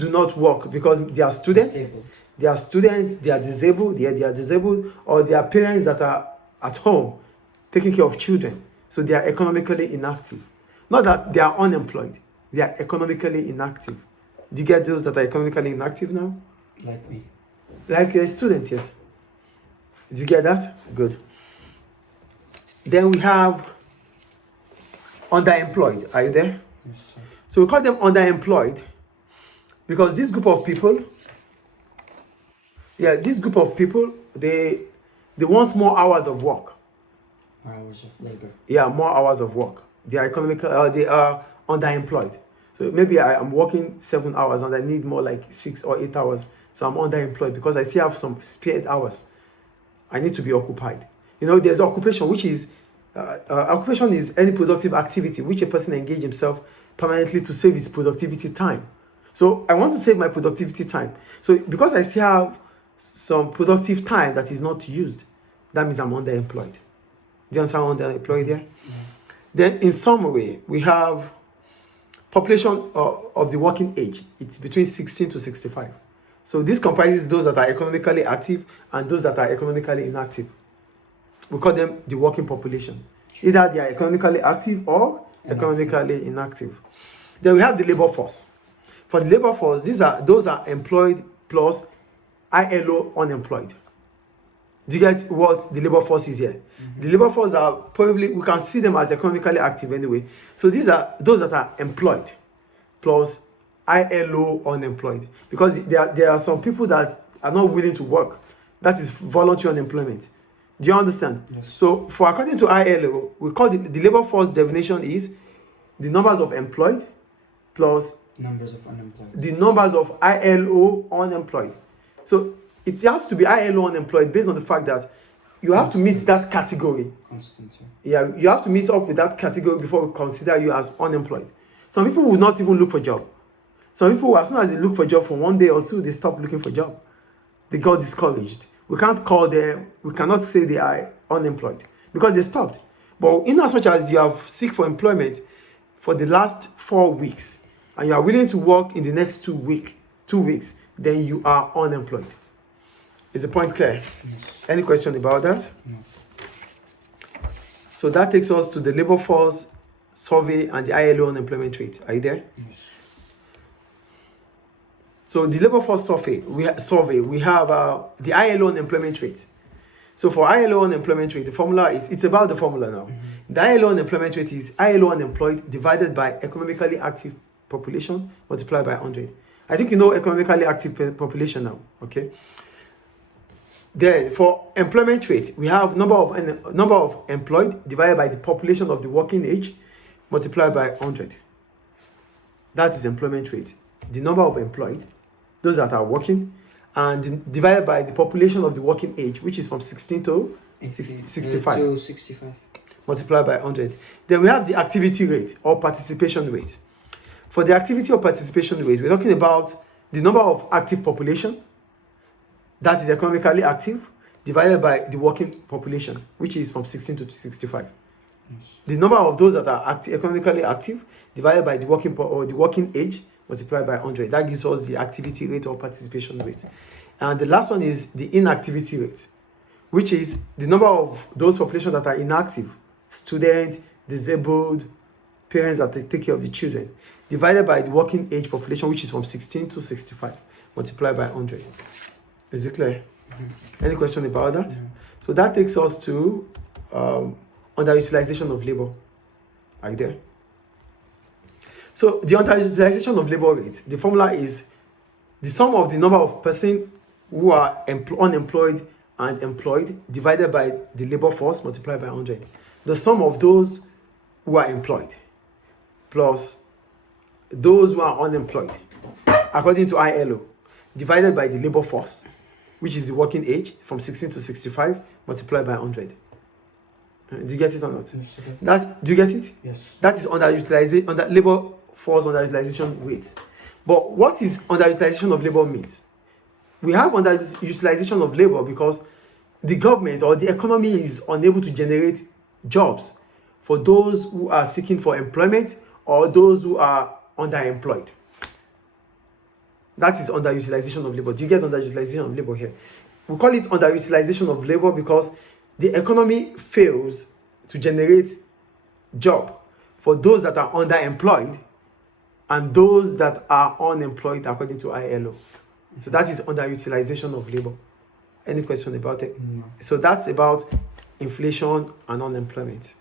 do not work because they are students, Disabled. they are disabled, they are disabled, or they are parents that are at home taking care of children. So they are economically inactive. Not that they are unemployed, they are economically inactive. Do you get those that are economically inactive now? Like me. Like you're a student, yes. Do you get that? Good. Then we have underemployed. Are you there? Yes, sir. So we call them underemployed because this group of people, they want more hours of work. Hours of labor. Yeah, more hours of work. They are they are underemployed. So maybe I am working 7 hours and I need more like 6 or 8 hours. So I'm underemployed because I still have some spare hours. I need to be occupied. There's occupation, which is occupation is any productive activity which a person engage himself permanently to save his productivity time. So I want to save my productivity time. So because I still have some productive time that is not used, that means I'm underemployed. Do you understand underemployed there? Yeah. Then in summary, we have population of the working age. It's between 16 to 65. So this comprises those that are economically active and those that are economically inactive. We call them the working population. Either they are economically active or economically inactive. Then we have the labor force. For the labor force, those are employed plus ILO unemployed. Do you get what the labor force is here? Mm-hmm. The labor force are probably, we can see them as economically active anyway. So these are those that are employed plus ILO unemployed. Because there are some people that are not willing to work. That is voluntary unemployment. Do you understand? Yes. So according to ILO, we call the labor force definition is the numbers of employed plus numbers of unemployed. The numbers of ILO unemployed. So it has to be ILO unemployed based on the fact that you have to meet that category. Constant. Yeah, you have to meet up with that category before we consider you as unemployed. Some people will not even look for a job. Some people, as soon as they look for a job for 1 day or two, they stop looking for a job. They got discouraged. We cannot say they are unemployed because they stopped. But in as much as you have seek for employment for the last 4 weeks and you are willing to work in the next 2 weeks, then you are unemployed. Is the point clear? Yes. Any question about that? No. So that takes us to the labor force survey and the ILO unemployment rate. Are you there? Yes. So the labor force survey, we have the ILO unemployment rate. So for ILO unemployment rate, the formula it's about the formula now. Mm-hmm. The ILO unemployment rate is ILO unemployed divided by economically active population multiplied by 100. I think you know economically active population now, okay? Then for employment rate, we have number of employed divided by the population of the working age multiplied by 100. That is employment rate. The number of employed, those that are working, and divided by the population of the working age, which is from 16 to 65. To 65. Multiplied by 100. Then we have the activity rate or participation rate. For the activity or participation rate, we're talking about the number of active population, that is economically active, divided by the working population, which is from 16 to 65. Yes. The number of those that are economically active, divided by the working age, multiplied by 100. That gives us the activity rate or participation rate. And the last one is the inactivity rate, which is the number of those population that are inactive, students, disabled, parents that take care of the children, divided by the working age population, which is from 16 to 65, multiplied by 100. Is it clear? Mm-hmm. Any question about that? Mm-hmm. So that takes us to underutilization of labor. Are you there? So the underutilization of labor rate, the formula is the sum of the number of persons who are unemployed and employed divided by the labor force multiplied by 100. The sum of those who are employed plus those who are unemployed, according to ILO, divided by the labor force, which is the working age from 16 to 65, multiplied by 100. Do you get it or not? Yes, do you get it? Yes. That is under labor force underutilization rates. But what is underutilization of labor means? We have underutilization of labor because the government or the economy is unable to generate jobs for those who are seeking for employment or those who are underemployed. That is underutilization of labor. Do you get underutilization of labor here? We call it underutilization of labor because the economy fails to generate job for those that are underemployed and those that are unemployed according to ILO. So that is underutilization of labor. Any question about it? No. So that's about inflation and unemployment.